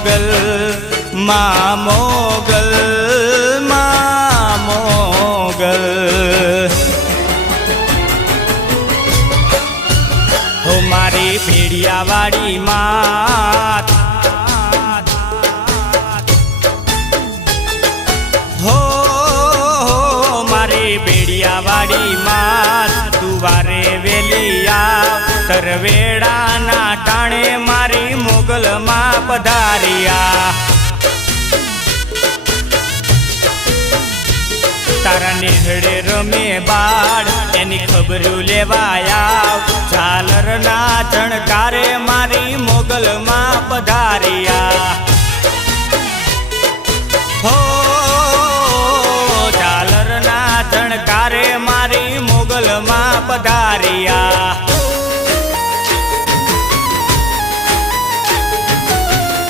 મોગલ માં મોગલ માં મોગલ હો મારી ભેડિયાવાડી માત હો મારી ભેડિયાવાડી માત દુવારે વેલી આવ તરવેડાના ટાણે મારી મોગલ માં પધારિયા તારા નેહડે રમે બાળ એની ખબરું લેવાયા ઝાલરના ચણકારે મારી મોગલ માં પધારિયા